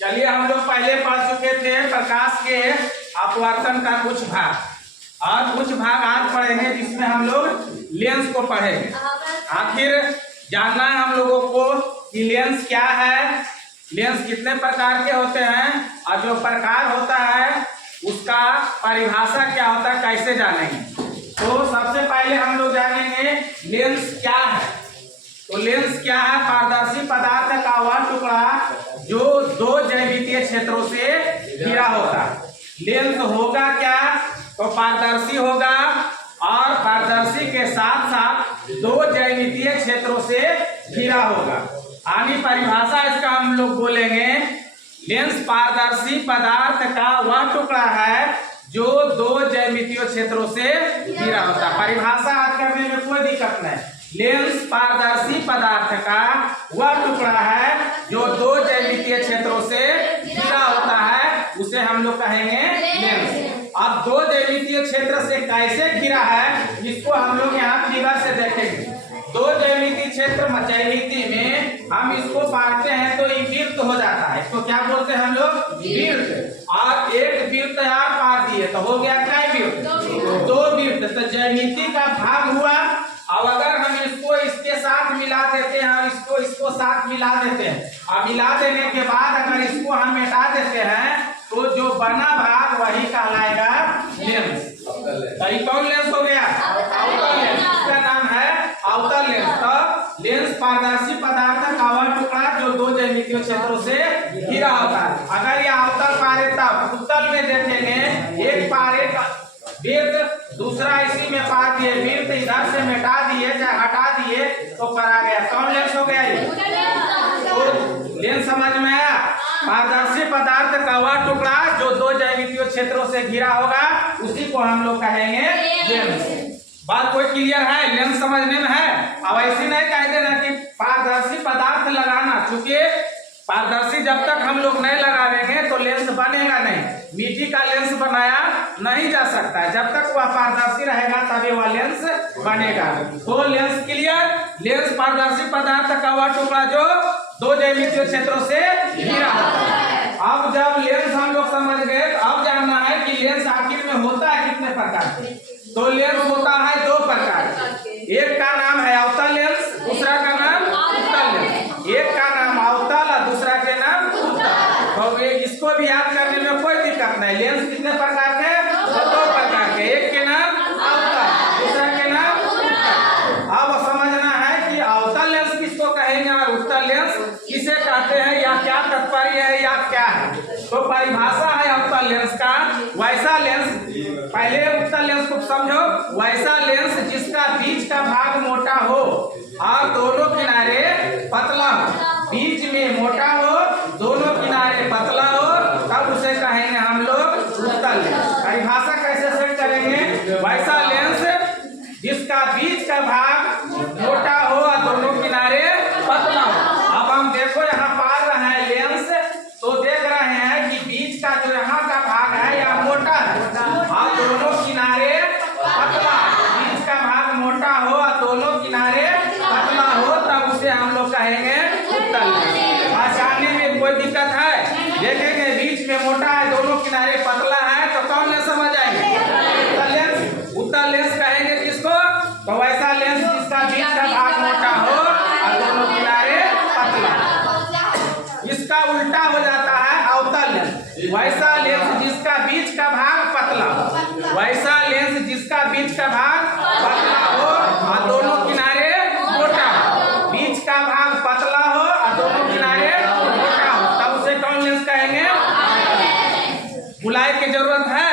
चलिए, हम लोग पहले पढ़ चुके थे प्रकाश के अपवर्तन का कुछ भाग, और कुछ भाग आज पढ़ेंगे जिसमें हम लोग लेंस को पढ़ेंगे। आखिर जानना है हम लोगों को कि लेंस क्या है, लेंस कितने प्रकार के होते हैं, और जो प्रकार होता है उसका परिभाषा क्या होता है, कैसे जानेंगे। तो सबसे पहले हम लोग जानेंगे लेंस क्या है। तो लेंस क्या है? पारदर्शी पदार्थ का वह टुकड़ा जो दो ज्यामितीय क्षेत्रों से घिरा होता है। लेंस होगा क्या? तो पारदर्शी होगा, और पारदर्शी के साथ साथ दो ज्यामितीय क्षेत्रों से घिरा होगा। आगे परिभाषा इसका हम लोग बोलेंगे, लेंस पारदर्शी पदार्थ का वह टुकड़ा है जो दो ज्यामितीय क्षेत्रों से घिरा होता है। परिभाषा आज करने में कोई दिक्कत नहीं। लेंस पारदर्शी पदार्थ का वह टुकड़ा है जो दो ज्यामितीय क्षेत्रों से घिरा होता है, उसे हम लोग कहेंगे लेंस। अब दो ज्यामितीय क्षेत्र से कैसे घिरा है इसको हम लोग यहाँ फिगर से देखेंगे। दो ज्यामितीय क्षेत्र ज्यामिति में हम इसको पाते हैं तो ये वृत्त हो जाता है। इसको क्या बोलते हैं हम लोग? वृत्त। और एक वृत्त यार पार दिए तो हो गया क्या वृत्त? दो वृत्त। तो ज्यामिति का भाग हुआ। अब अगर हम इसको इसके साथ मिला देते हैं और इसको साथ मिला देते हैं, और मिला देने के बाद अगर इसको हम मिटा देते हैं तो जो बना भाग वही कहलाएगा लेंस। तो कौन लेंस हो गया? अवतल लेंस। इसका नाम है अवतल लेंस। तो लेंस पारदर्शी पदार्थ का वह टुकड़ा जो दो ज्यामितीय क्षेत्रों से घिरा होता है। अगर यह अवतल पारे तब उत्तल में देखेंगे, एक पारे का वृत्त दूसरा इसी में पा दिए, वृत्त इधर से मिटा दिए चाहे हटा दिए तो पर आ गया। कौन लेंस हो गया ये? तो लेंस समझ में आया? पारदर्शी पदार्थ का वह टुकड़ा जो दो ज्यामितीय क्षेत्रों से घिरा होगा उसी को हम लोग कहेंगे लेंस। बात कोई क्लियर है? लेंस समझने में है? अब ऐसी नहीं कह देना कि पारदर्शी पदार्थ लगाना, चूंकि पारदर्शी जब तक हम लोग नहीं लगाएंगे तो लेंस बनेगा नहीं। मिट्टी का लेंस बनाया नहीं जा सकता है, जब तक वह पारदर्शी रहेगा तभी वह लेंस बनेगा। तो लेंस क्लियर? लेंस पारदर्शी पदार्थ का वह टुकड़ा जो दो ज्यामितीय क्षेत्रों से घिरा होता है। अब जब लेंस हम लोग समझ गए तो अब जानना है कि लेंस आखिर में होता है कितने प्रकार के। तो लेंस होता है दो प्रकार के। एक का नाम है अवतल लेंस, दूसरा का नाम उत्तल लेंस। एक का नाम अवतल और दूसरा के नाम उत्तल। तो इसको भी याद करने में कोई दिक्कत नहीं। लेंस कितने प्रकार के? दो प्रकार के। एक के नाम अवतल, दूसरा के नाम उत्तल। अब समझना है कि अवतल लेंस किसको कहेंगे और उत्तल लेंस किसे कहते हैं, या क्या तात्पर्य है, या क्या है। तो परिभाषा है अवतल लेंस का, वैसा लेंस, पहले उत्तल लेंस को समझो, वैसा लेंस जिसका बीच का भाग मोटा हो और दोनों किनारे पतला हो। बीच में मोटा हो, दोनों किनारे पतला हो, तब उसे कहेंगे हम लोग उत्तल लेंस। परिभाषा कैसे सेट करेंगे? वैसा लेंस जिसका बीच का भाग मोटा हो और दोनों किनारे पतला हो। अब हम देखो यहाँ पार रहे हैं लेंस, तो देख रहे हैं कि बीच का जो यहाँ का भाग है यह मोटा है और दोनों किनारे पतला। बीच का भाग मोटा हो और दोनों किनारे पतला हो, तब उसे हम लोग कहेंगे उत्तल लेंस। आसानी में कोई दिक्कत है? देखेंगे बीच में मोटा है, दोनों किनारे पतला है, तो कौन लेंस समझ आएंगे? उत्तल लेंस। उत्तल लेंस कहेंगे किसको? तो वैसा लेंस जिसका बीच का भाग मोटा हो और दोनों किनारे पतला। इसका उल्टा हो जाता है अवतल लेंस। वैसा लेंस जिसका बीच का भाग पतला हो, वैसा लेंस जिसका बीच का भाग पतला हो और दोनों किनारे मोटा हो। बीच का भाग पतला हो और दोनों किनारे मोटा हो, तब उसे कौन लेंस कहेंगे? बुलाए की जरूरत है?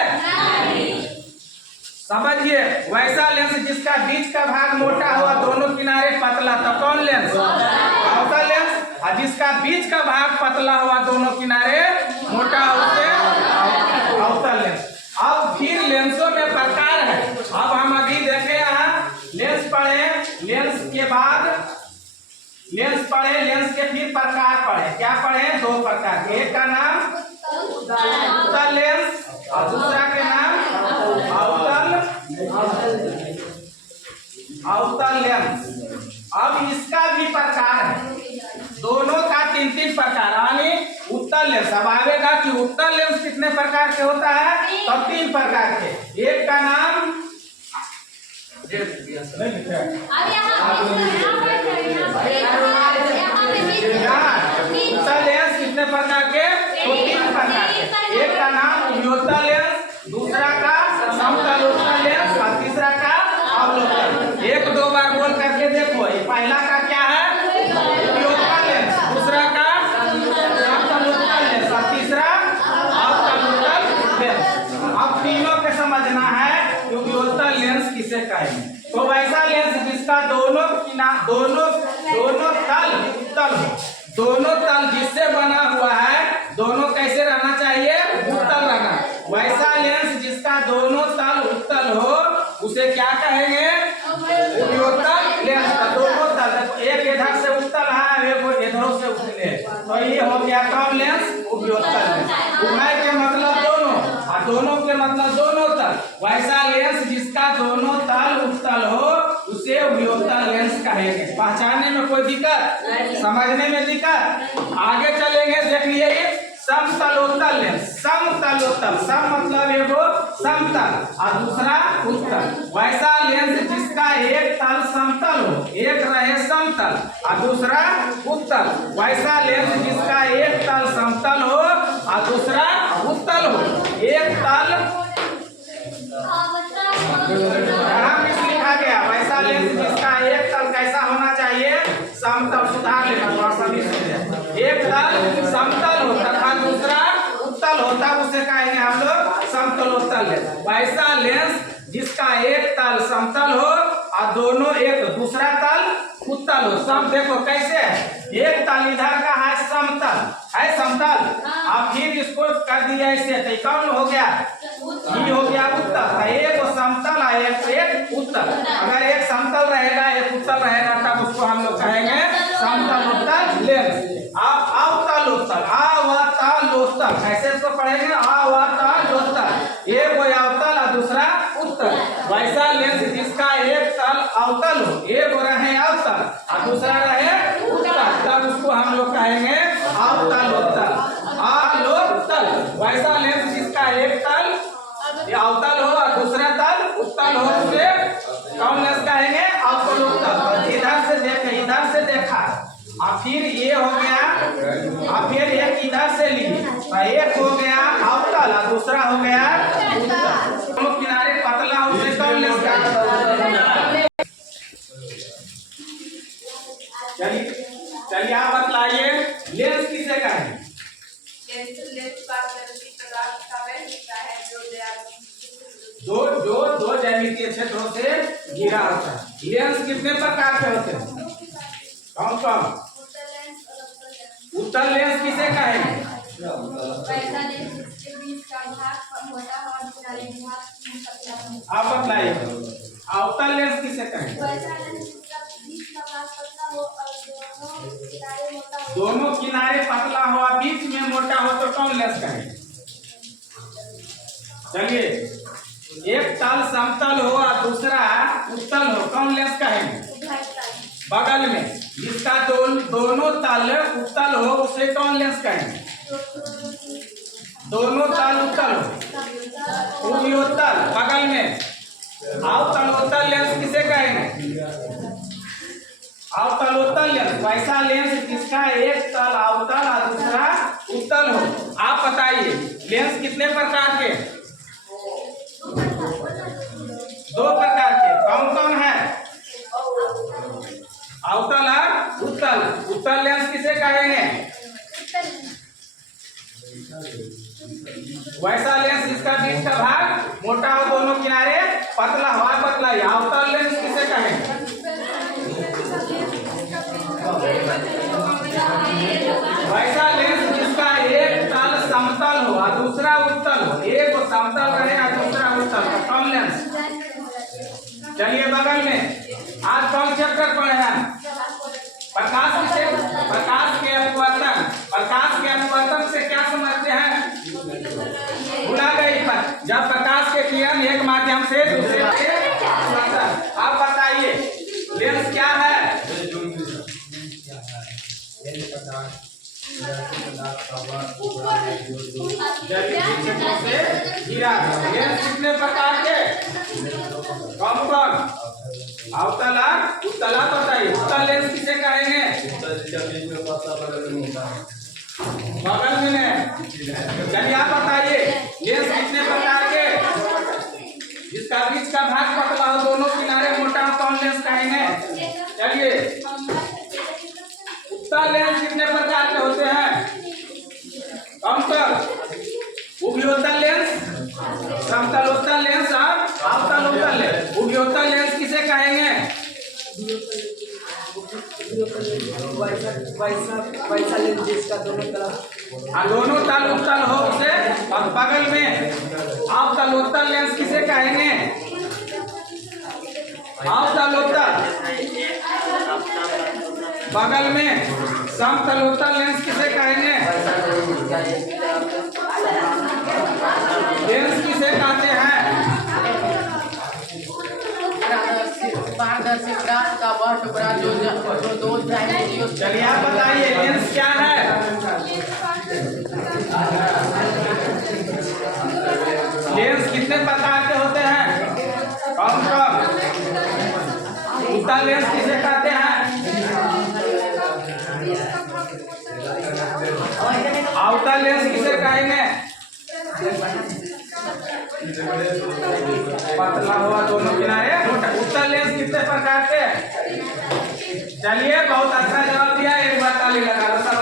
समझिए, वैसा लेंस जिसका बीच का भाग मोटा हो और दोनों किनारे पतला, तो कौन लेंस? अवतल लेंस। और जिसका बीच का भाग पतला हुआ दोनों किनारे मोटा होते अवतल लेंस। अब फिर लेंसों में प्रकार है। अब हम अभी देखे यहाँ लेंस पढ़े, लेंस के बाद लेंस पढ़े, लेंस के फिर प्रकार पढ़े। क्या पढ़े? दो प्रकार के। एक का नाम उत्तल लेंस और दूसरा के नाम अवतल लेंस। अब इसका भी प्रकार है, दोनों का तीन तीन प्रकार। यानी उत्तल उत्तल लेंस। अब आवेगा कि उत्तल लेंस कितने प्रकार के होता है, तो 3 प्रकार के। एक का नाम उत्तल लेंस कितने प्रकार के, तो 3 प्रकार के। एक का नाम उभयोत्तल लेंस, दूसरा का समतलोत्तल लेंस और तीसरा का अवलोकन। 1-2 बार बोल करके देखो। ये पहला का क्या है, उभयोत्तल लेंस, दूसरा का समतलोत्तल लेंस और तीसरा अवलोकन लेंस। अब तीनों के समझना है कि उभयोत्तल लेंस किसे कहेंगे। तो वैसा लेंस जिसका दोनों तल उत्तल हो, दोनों तल जिससे बना हुआ है दोनों कैसे रहना चाहिए, उत्तल रहना। वैसा लेंस जिसका दोनों तल उत्तल हो उसे क्या कहेंगे, उभयोत्तल लेंस। दोनों तल, एक इधर से उत्तल है, एक इधर से उत्तल है, तो ये हो गया कौन लेंस, उभयोत्तल लेंस। उभय के मतलब दोनों और दोनों के मतलब दोनों तल। वैसा लेंस जिसका दोनों तल उत्तल हो उसे उभयोत्तल लेंस कहेंगे। पहचानने में कोई दिक्कत, समझने में दिक्कत? आगे चलेंगे, देख लिए समतलोत्तल लेंस। समतलोत्तल, सम मतलब एगो समतल और दूसरा उत्तल। वैसा लेंस जिसका एक तल समतल हो, एक रहे समतल और दूसरा उत्तल। वैसा लेंस जिसका एक तल समतल हो और दूसरा उत्तल हो। एक तल लिखा गया, वैसा लेंस जिसका एक तल कैसा होना चाहिए, समतल। सुधार लेना थोड़ा सा, एक तल समतल हो तथा दूसरा उत्तल होता, उसे कहेंगे हम लोग समतलोत्तल लेंस। वैसा लेंस जिसका एक तल समतल हो और दोनों एक दूसरा तल उत्तल हो। सब देखो कैसे है, एक तल इधर का है समतल, है समतल, अब फिर इसको कर दिया ऐसे, तो कौन हो गया, ये हो गया उत्तल। एक समतल है, एक उत्तल। अगर एक समतल रहेगा एक उत्तल रहेगा तब उसको हम लोग कहेंगे समतलोत्तल लेंस। अवतलोत्तल, अवतलोत्तल, कैसे इसको पढ़ेंगे, अवतलोत्तल। एक अवतल और दूसरा उत्तल। वैसा लेंस जिसका एक तल अवतल हो, एक रहे अवतल और दूसरा रहे उत्तल, तब उसको हम लोग कहेंगे अवतलोत्तल। अवलोकतल, वैसा लेंस जिसका एक तल अवतल हो और दूसरा तल उत्तल हो उसे कौन लेंस कहेंगे, अवतलोत्तल। इधर से देखा और फिर ये हो गया और फिर एक इधर से ली, एक हो गया अवतल और दूसरा हो गया उत्तल। किनारे पतला हो उसे कौन लेंस कहेंगे। चलिए आप बतलाइए लेंस किसे कहेंगे। दो ज्यामितीय क्षेत्रों से घिरा होता है। लेंस कितने प्रकार के होते हैं, कौन कौन। उत्तल लेंस किसे कहेंगे, आप बतलाइए। अवतल लेंस किसे कहेंगे, दोनों किनारे पतला हो और बीच में मोटा हो तो कौन लेंस कहेंगे। चलिए, एक तल समतल हो और दूसरा उत्तल हो, कौन लेंस कहेंगे। बगल में जिसका दोनों तल उत्तल हो उसे कौन लेंस कहेंगे। दोनों तल उत्तल हो, उभयोत्तल। बगल में अवतलोत्तल लेंस किसे कहेंगे, अवतलोत्तल लेंस। वैसा लेंस जिसका एक तल अवतल और दूसरा उत्तल हो। आप बताइए लेंस कितने प्रकार के, 2 प्रकार के, कौन कौन है, अवतल और उत्तल। उत्तल लेंस किसे कहेंगे, वैसा लेंस जिसका बीच का भाग मोटा हो, दोनों किनारे पतला हो। पतला ही अवतल लेंस किसे कहेंगे। वैसा लेंस जिसका एक तल समतल हो और दूसरा उत्तल हो, एक समतल रहे और दूसरा उत्तल, कौन लेंस। चलिए बगल में आज कौन चैप्टर पढ़े हैं, प्रकाश के अपवर्तन। प्रकाश के अपवर्तन से क्या समझते हैं, भुला गई पर जब प्रकाश के किरण एक माध्यम से दूसरे से आप बताइए लेंस क्या है। से हीरा। लेंस कितने प्रकार के? कौन कौन? अवतला, उत्तला बताइए। उत्तल लेंस किसे कहेंगे? बगल में है। चलिए आप बताइए लेंस कितने प्रकार के? जिसका बीच का भाग पतला हो, दोनों किनारे मोटा हो, कौन लेंस कहेंगे? चलिए उत्तल लेंस कितने प्रकार के होते हैं? उभयोत्तल लेंस, समतलोत्तल लेंस और अवतलोत्तल लेंस। उभयोत्तल लेंस किसे कहेंगे? वैसा लेंस जिसका दोनों तरफ दोनों तल उत्तल हो उसे। और बगल में अवतलोत्तल लेंस किसे कहेंगे? अवतलोत्तल। बगल में समतलोत्तल लेंस किसे कहेंगे? लेंस किसे कहते हैं? पारदर्शी ग्रास का वह टुकड़ा जो दो ज्यामितीयों। चलिए आप बताइए लेंस क्या है? लेंस कितने प्रकार के होते हैं? कौन कौन? उत्तल लेंस किसे कहते हैं? अवतल लेंस किसे कहेंगे? पतला हुआ दोनों किनारे मोटा। उत्तल लेंस कितने प्रकार के? चलिए बहुत अच्छा जवाब दिया, एक बार ताली लगा लो सब।